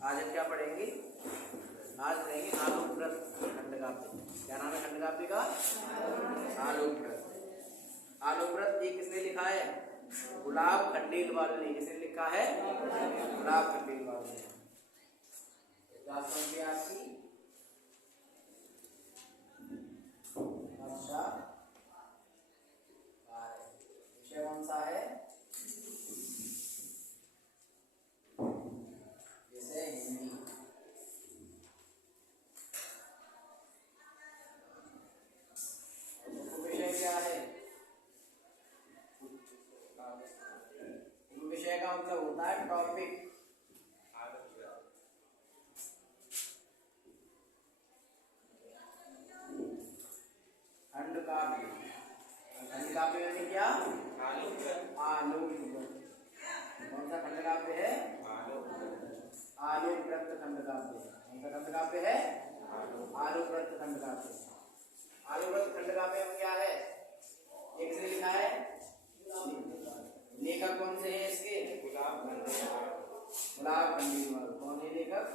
आज हम क्या पढ़ेंगे? आज पढ़ेंगे आलोकव्रत खंडकाव्य। क्या नाम है खंडकाव्य का? आलोकव्रत। आलोकव्रत ये किसने लिखा है? गुलाब खंडेलवाल ने। किसने लिखा है? गुलाब खंडेलवाल ने। क्लास कौन सी आपकी? अच्छा, विषय कौन सा है? विषय हिंदी। विषय क्या है? विषय का मतलब होता है टॉपिक। खंडकाव्य। खंडकाव्य में क्या? आलोकव्रत। कौन सा खंडकाव्य है? आलोकव्रत खंडकाव्य। कौन सा खंडकाव्य है? आलोकव्रत खंडकाव्य। आलोकव्रत खंडकाव्य में क्या है? एक से लिखा है। लेखक कौन से हैं इसके? गुलाब खंडेलवाल। कौन है लेखक?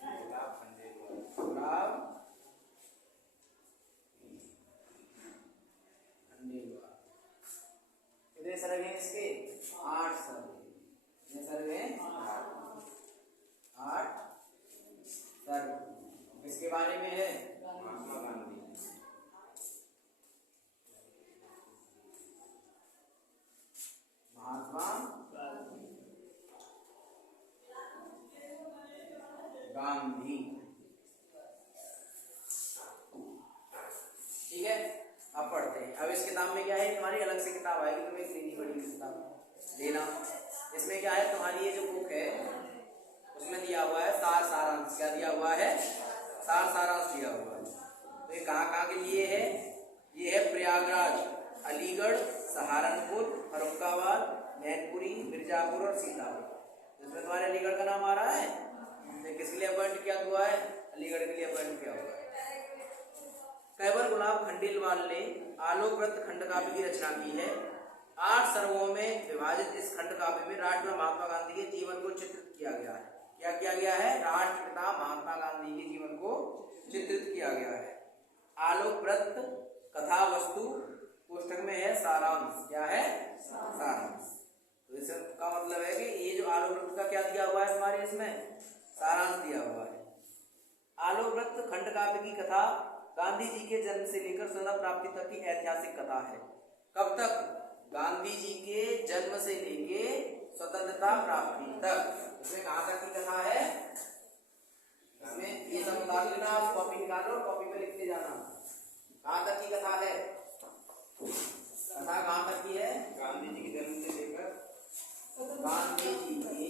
गुलाब खंडेलवाल। कितने सर्ग हैं इसके? 8 सर्ग। कितने सर्ग हैं? 8 सर्ग। किसके बारे में है? महात्मा गांधी। महात्मा गांधी। ठीक है, अब पढ़ते हैं। अब इस किताब में क्या है? तुम्हारी अलग से किताब आएगी, तुम्हें लेनी पड़ेगी किताब लेना। इसमें क्या है? तुम्हारी ये जो बुक है उसमें दिया हुआ है सार सारांश। क्या दिया हुआ है? सार सारांश दिया हुआ है। तो ये कहाँ के लिए है? ये है प्रयागराज, अलीगढ़, सहारनपुर, फर्रुखाबाद, मैनपुरी, मिर्जापुर और सीतापुर। इसमें तुम्हारे अलीगढ़ का नाम आ रहा है। तो किसके लिए अपॉइंट किया हुआ है? अलीगढ़ के लिए अपॉइंट किया हुआ है। कैबर गुलाब खंडेलवाल ने आलोकव्रत खंडकाव्य की रचना की है। 8 सर्गों में विभाजित इस खंडकाव्य में राष्ट्रपिता महात्मा गांधी के जीवन को चित्रित किया गया है। क्या किया गया है? राष्ट्रपिता महात्मा गांधी के जीवन को चित्रित किया गया है। आलोकव्रत कथा वस्तु पुस्तक में है सारांश। क्या है? सारांश। तो इसका मतलब है कि ये जो आलोकव्रत का क्या दिया हुआ है हमारे इसमें? सारांश दिया हुआ है। आलोकव्रत खंडकाव्य की कथा गांधी जी के जन्म से लेकर स्वतंत्रता प्राप्ति तक की ऐतिहासिक कथा है। कब तक? गांधी जी के जन्म से लेके स्वतंत्रता प्राप्ति तक। इसमें कहां तक की कथा है? इसमें ये सब बता देना, आप कॉपी निकालो, कॉपी पे लिखते जाना। कहां तक की कथा है? कथा कहां तक की है? गांधी जी के जन्म से लेकर गांधी जी के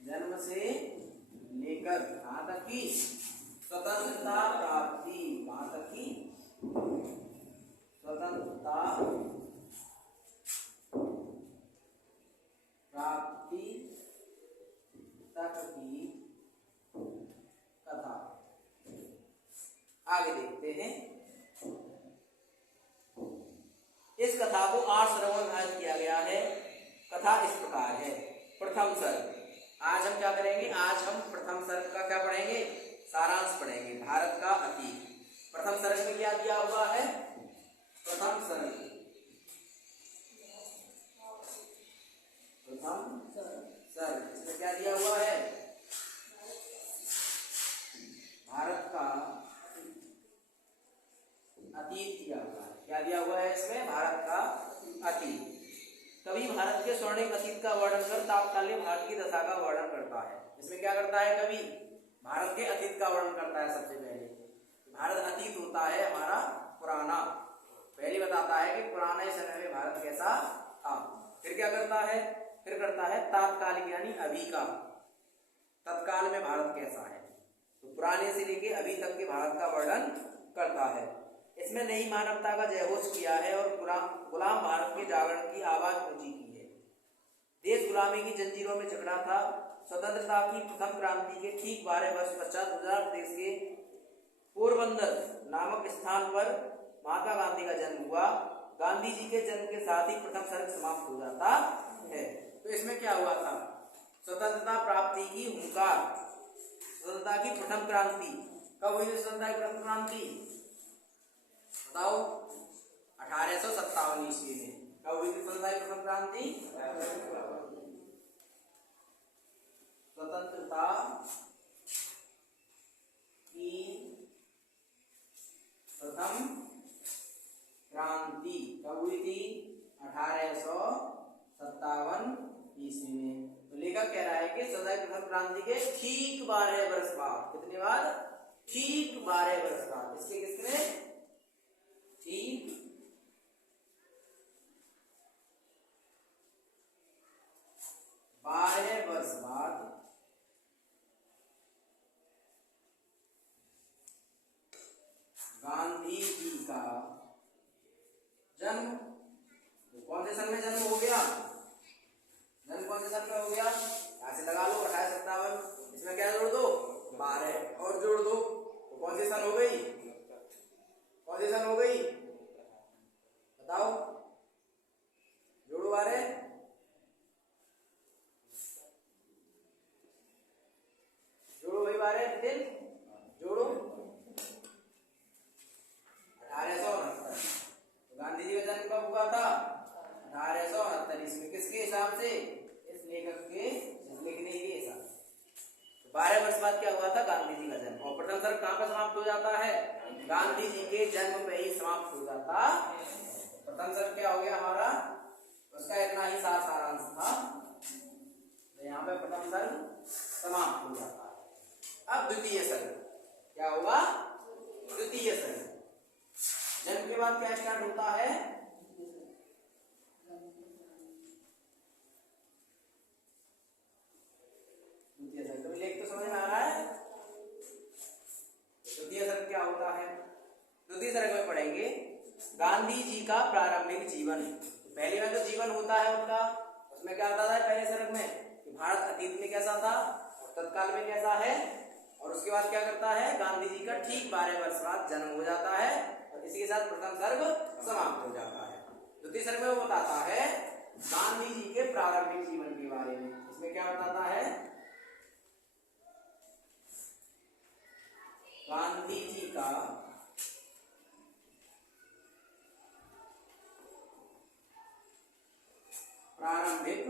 जन्म से लेकर कहां तक की? स्वतंत्रता प्राप्ति। कहां तक की? स्वतंत्रता प्राप्ति तक की कथा। आगे देखते हैं। इस कथा को 8 सर्गों में विभाजित किया गया है। कथा इस प्रकार है। प्रथम सर्ग। आज हम क्या करेंगे? आज हम प्रथम सर्ग का क्या पढ़ेंगे? सारांश पढ़ेंगे। भारत का अतीत। प्रथम सर्ग में क्या दिया हुआ है? प्रथम सर्ग इसमें क्या दिया हुआ है? भारत का अतीत दिया हुआ है। क्या दिया हुआ है इसमें? भारत का अतीत। कवि भारत के स्वर्णिम अतीत का वर्णन कर तात्कालिक भारत की दशा का वर्णन करता है। इसमें क्या करता है कवि? भारत के अतीत का वर्णन करता है। सबसे पहले भारत अतीत होता है हमारा पुराना। पहले बताता है कि पुराने समय में भारत कैसा था। फिर क्या करता है? फिर करता है तात्कालिक यानी अभी का। तत्काल में भारत कैसा है। तो पुराने से लेके अभी तक के भारत का वर्णन करता है। इसमें नई मानवता का जयघोष किया है और गुलाम भारत के जागरण की आवाज ऊंची की है। देश गुलामी की जंजीरों में जकड़ा था। स्वतंत्रता की प्रथम क्रांति के ठीक 12 वर्ष पश्चात गुजरात प्रदेश के पोरबंदर नामक स्थान पर महात्मा गांधी का जन्म हुआ। गांधी जी के जन्म के साथ ही प्रथम सर्ग समाप्त हो जाता है। तो इसमें क्या हुआ था? स्वतंत्रता प्राप्ति की हुंकार, स्वतंत्रता की प्रथम क्रांति। कब हुई स्वतंत्रता की प्रथम क्रांति? बताओ। 1857 ईस्वी में। कब हुई स्वतंत्रता की प्रथम क्रांति? स्वतंत्रता की प्रथम क्रांति कब हुई थी? 1857 ईस्वी में। तो लेखक कह रहा है कि स्वतंत्रता की प्रथम क्रांति के ठीक 12 वर्ष बाद, कितने बाद? ठीक 12 वर्ष बाद। इसके कितने? ठीक 12 वर्ष बाद गांधी जी का जन्म कौन से सन में जन्म हो गया? जन्म कौन से सन में हो गया? यहां से लगा लो 1857, इसमें क्या जोड़ दो? 12 और जोड़ दो तो कौन सी सन हो गई? कौन सी सन हो गई? बताओ, जोड़ो 12, जोड़ो भाई 12 दिन जोड़ो। 1869। गांधी जी का जन्म कब हुआ था? 1869 ईस्वी। किसके हिसाब से? इस लेखक के लिखने के हिसाब से। 12 वर्ष बाद क्या हुआ था? गांधी जी का जन्म। और प्रथम सर्ग कहां पर समाप्त हो जाता है? गांधी जी के जन्म पे ही समाप्त हो जाता। प्रथम सर्ग क्या हो गया हमारा? उसका इतना ही सारांश था। तो यहाँ पे प्रथम सर्ग समाप्त हो जाता है। अब द्वितीय सर्ग क्या होगा? द्वितीय सर्ग जन्म के बाद क्या स्टार्ट होता है? द्वितीय सर्ग। तो लेख तो समझ में आ रहा है? द्वितीय सर्ग क्या होता है? द्वितीय सर्ग में पढ़ेंगे गांधी जी का प्रारंभिक जीवन। पहले में तो जीवन होता है उनका, उसमें क्या आता था पहले सर्ग में कि भारत अतीत में कैसा था और तत्काल में कैसा है। और उसके बाद क्या करता है? गांधी जी का ठीक 12 वर्ष बाद जन्म हो जाता है और इसी के साथ प्रथम सर्ग समाप्त हो जाता है। द्वितीय सर्ग में वो बताता है गांधी जी के प्रारंभिक जीवन के बारे में। इसमें क्या बताता है? गांधी जी का प्रारंभिक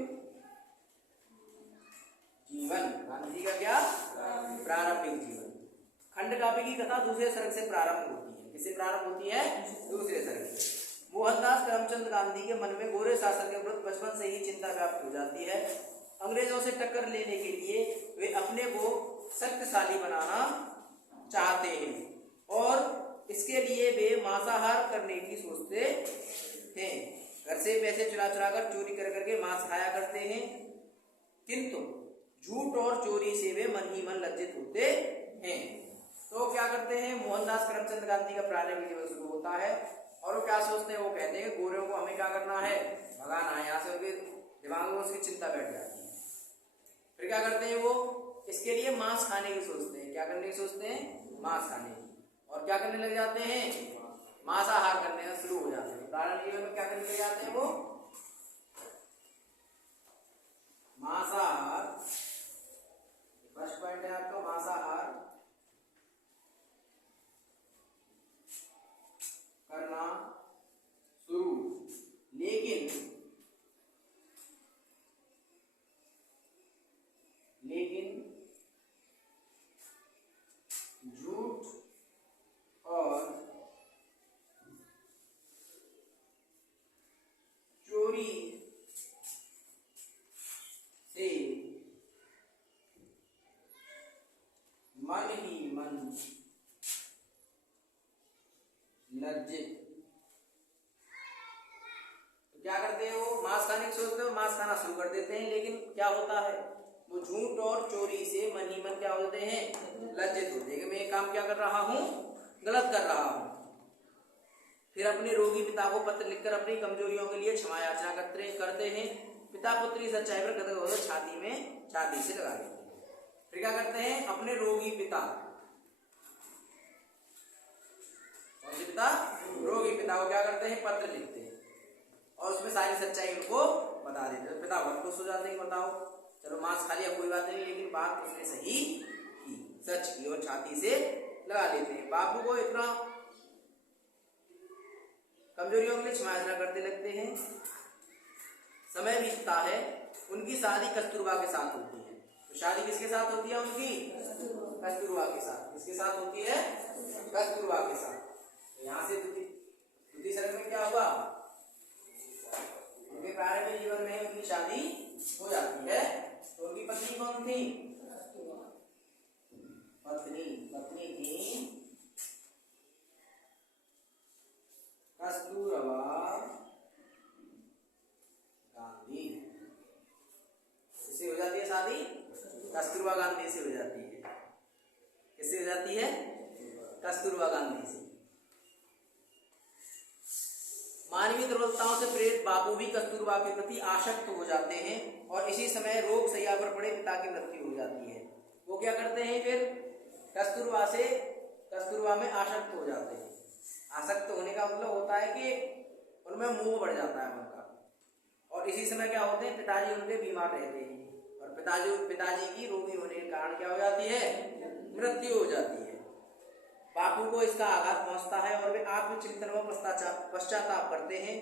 जीवन। गांधी जी का क्या? प्रारंभिक जीवन। खंड काव्य की कथा दूसरे सर्ग से प्रारंभ होती है। किससे प्रारंभ होती है? दूसरे सर्ग से। मोहनदास करमचंद गांधी के मन में गोरे शासन के विरुद्ध बचपन से ही चिंता व्याप्त हो जाती है। अंग्रेजों से टक्कर लेने के लिए वे अपने को शक्तिशाली बनाना चाहते हैं और इसके लिए वे मांसाहार करने की सोचते हैं। घर से पैसे चुरा चुरा कर चोरी कर करके मांस खाया करते हैं, किंतु झूठ और चोरी से वे मन ही मन लज्जित होते हैं। तो क्या करते हैं? मोहनदास करमचंद गांधी का प्रारंभिक जीवन शुरू होता है और वो क्या सोचते हैं? वो कहते हैं गोरों को हमें क्या करना है? भगाना है। यहाँ से उनके दिमाग में उसकी चिंता बैठ जाती है। फिर क्या करते हैं? वो इसके लिए मांस खाने की सोचते हैं। क्या करने की सोचते हैं? मांस खाने की। और क्या करने लग जाते हैं? मांसाहार करने का शुरू हो जाते हैं। प्रारंभिक जीवन में क्या करने लग जाते हैं? वो मांसाहार, फर्स्ट पॉइंट है आपका मांसाहार करना शुरू। लेकिन झूठ और चोरी से मन ही मन लज्जित। तो क्या करते हैं? वो मांस खाने की सोचते हैं, मांस खाना शुरू कर देते हैं। लेकिन क्या होता है? वो झूठ और चोरी से मन ही मन क्या होते हैं? लज्जित होते हैं कि मैं ये काम क्या कर रहा हूँ? गलत कर रहा हूँ। फिर अपने रोगी पिता को पत्र लिखकर अपनी कमजोरियों के लिए क्षमा याचना करते हैं। पिता पुत्री सच्चाई पर कदम छाती से लगा देते हैं। फिर क्या करते हैं? अपने रोगी पिता, पिता रोगी पिता को क्या करते हैं, पत्र लिखते हैं और उसमें सारी सच्चाई उनको बता देते हैं। पिता बहुत खुश हो जाते हैं, बताओ चलो मांस खा लिया कोई बात नहीं, लेकिन बात उसने सही की, सच की, और छाती से लगा लेते हैं। बापू को इतना कमजोरियों के लिए क्षमायाचना करते लगते हैं। समय बीतता है, उनकी शादी कस्तूरबा के साथ होती है। तो शादी किसके साथ होती है उनकी, कस्तूरबा के साथ। किसके साथ होती है, कस्तूरबा के साथ। तो यहाँ से द्वितीय सर्ग में क्या हुआ, उनके प्रारंभिक जीवन में उनकी शादी हो जाती है। तो उनकी पत्नी कौन थी, पत्नी थी कस्तूरबा गांधी। किससे हो जाती है शादी, कस्तूरबा गांधी से हो जाती है। किससे हो जाती है, कस्तूरबा गांधी से। मानवीय दुर्बलताओं से प्रेरित बापू भी कस्तूरबा के प्रति आसक्त हो जाते हैं और इसी समय रोग शैया पर पड़े पिता की मृत्यु हो जाती है। वो क्या करते हैं फिर, कस्तूरबा में आसक्त हो जाते हैं। आसक्त होने का मतलब होता है कि उनमें मोह बढ़ जाता है उनका। और इसी समय क्या होते हैं, पिताजी उनके बीमार रहते हैं और पिताजी की रोगी होने के कारण क्या हो जाती है, मृत्यु हो जाती है। बापू को इसका आघात पहुंचता है और वे आत्मचिंतन व पश्चाताप करते हैं।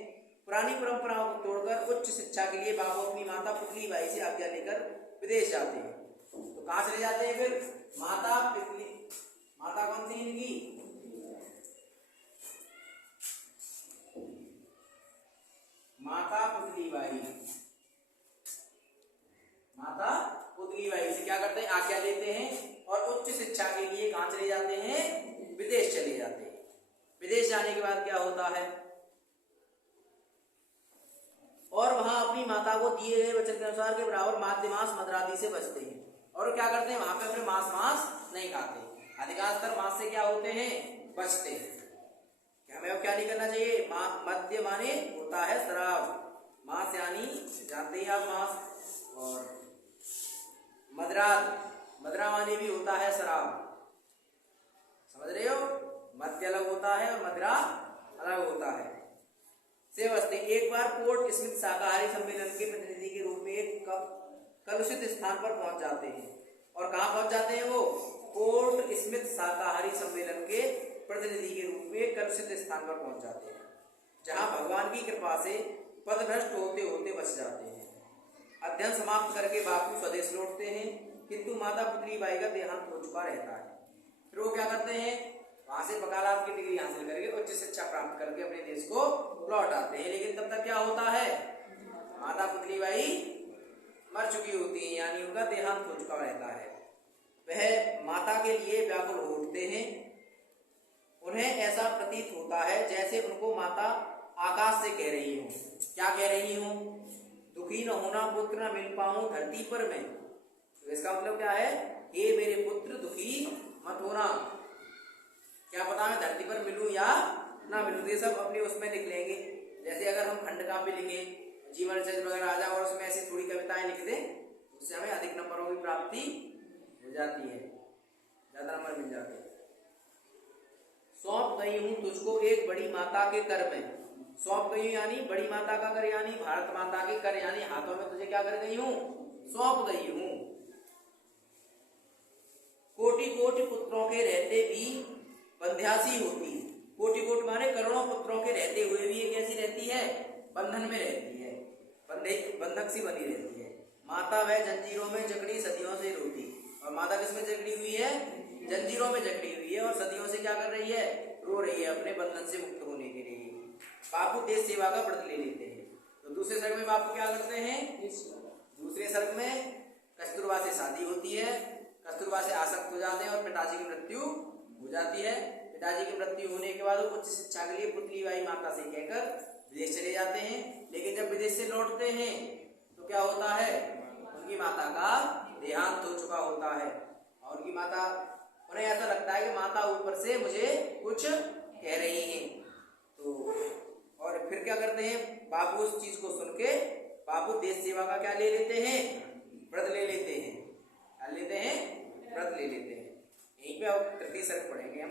पुरानी परंपराओं को तोड़कर उच्च शिक्षा के लिए बापू अपनी माता पुतलीबाई से आज्ञा लेकर विदेश जाते हैं। तो कहाँ चले जाते हैं फिर, माता कौन सी इनकी, माता पुतलीबाई से क्या करते हैं, आज्ञा लेते हैं और उच्च शिक्षा के लिए कहाँ चले जाते हैं, विदेश चले जाते हैं। विदेश जाने के बाद क्या होता है, और वहां अपनी माता को दिए गए वचन के अनुसार के बराबर माद्य मांस मदिरादि से बचते हैं। और क्या करते हैं, वहां पे अपने मांस नहीं खाते, अधिकांशतर मांस से क्या होते हैं, बचते हैं। हमें अब क्या नहीं करना चाहिए, मद्य माने होता है शराब, मांस यानी जानते ही आप मांस, और मदिरा माने भी होता है शराब, समझ रहे हो, मद्य अलग होता है और मदिरा अलग होता है। से बचते। एक बार पोर्ट स्मिथ शाकाहारी सम्मेलन के प्रतिनिधि के रूप में एक कलुषित स्थान पर पहुंच जाते हैं। और कहां पहुंच जाते हैं वो, पोर्ट स्मिथ शाकाहारी सम्मेलन के प्रतिनिधि के रूप में कलुषित स्थान पर पहुंच जाते हैं, जहां भगवान की कृपा से पदभ्रष्ट होते होते बच जाते हैं। अध्ययन समाप्त करके बापू स्वदेश लौटते हैं, किंतु माता पुतलीबाई का देहांत हो चुका रहता है। फिर वो क्या करते हैं, वहां से वकालत की डिग्री हासिल करके उच्च शिक्षा प्राप्त करके अपने देश को लौट आते हैं। लेकिन तब तक क्या होता है, माता पुतलीबाई मर चुकी होती है, यानी उनका देहांत हो चुका रहता है। वह माता के लिए व्याकुल हो उठते हैं। उन्हें ऐसा प्रतीत होता है जैसे उनको माता आकाश से कह रही हूँ। क्या कह रही हूँ, दुखी न होना पुत्र न मिल पाऊं धरती पर मैं। तो इसका मतलब क्या है, हे मेरे पुत्र दुखी मत होना, क्या पता मैं धरती पर मिलूं या ना मिलूं। ये सब अपने उसमें लिख लेंगे। जैसे अगर हम खंड काव्य लिखे, जीवन चरित्र वगैरह आ जाए और उसमें ऐसी थोड़ी कविताएं लिख दें, उससे हमें अधिक नंबरों की प्राप्ति हो जाती है, ज्यादा नंबर मिल जाते हैं। सौंप गई हूं तुझको एक बड़ी माता के कर में। सौंप गई हूं यानी बड़ी माता का कर, यानी भारत माता के कर, यानी हाथों में तुझे क्या कर गई हूं, सौंप गई हूं। कोटि कोटि पुत्रों के रहते भी बंध्यासी होती। कोटि कोटि माने करोड़ों पुत्रों के रहते हुए भी ये कैसी रहती है, बंधन में रहती है, बंधक सी बनी रहती है। माता वह जंजीरों में जकड़ी सदियों से रोती। और माता किसमें जकड़ी हुई है, जंजीरों में जकड़ी हुई है और सदियों से क्या कर रही है, रो रही है अपने बंधन से मुक्त होने के लिए। बापू देश सेवा का व्रत ले लेते हैं। तो दूसरे सर्ग में बापू क्या करते हैं, दूसरे सर्ग में कस्तूरबा से शादी होती है, कस्तूरबा से आसक्त हो जाते हैं और पिताजी की मृत्यु हो जाती है। पिताजी की मृत्यु होने के बाद वो उच्च शिक्षा के लिए पुतलीबाई माता से कहकर विदेश चले जाते हैं। लेकिन जब विदेश से लौटते हैं तो क्या होता है, उनकी माता का देहांत हो चुका होता है और उनकी माता, उन्हें ऐसा लगता है कि माता ऊपर से मुझे कुछ कह रही हैं। तो और फिर क्या करते हैं, बापू उस चीज को सुन के बापू देश सेवा का क्या ले लेते हैं, व्रत ले लेते हैं। क्या लेते हैं, व्रत ले लेते हैं। यहीं पे अब तृतीय सर्ग पढ़ेंगे हम।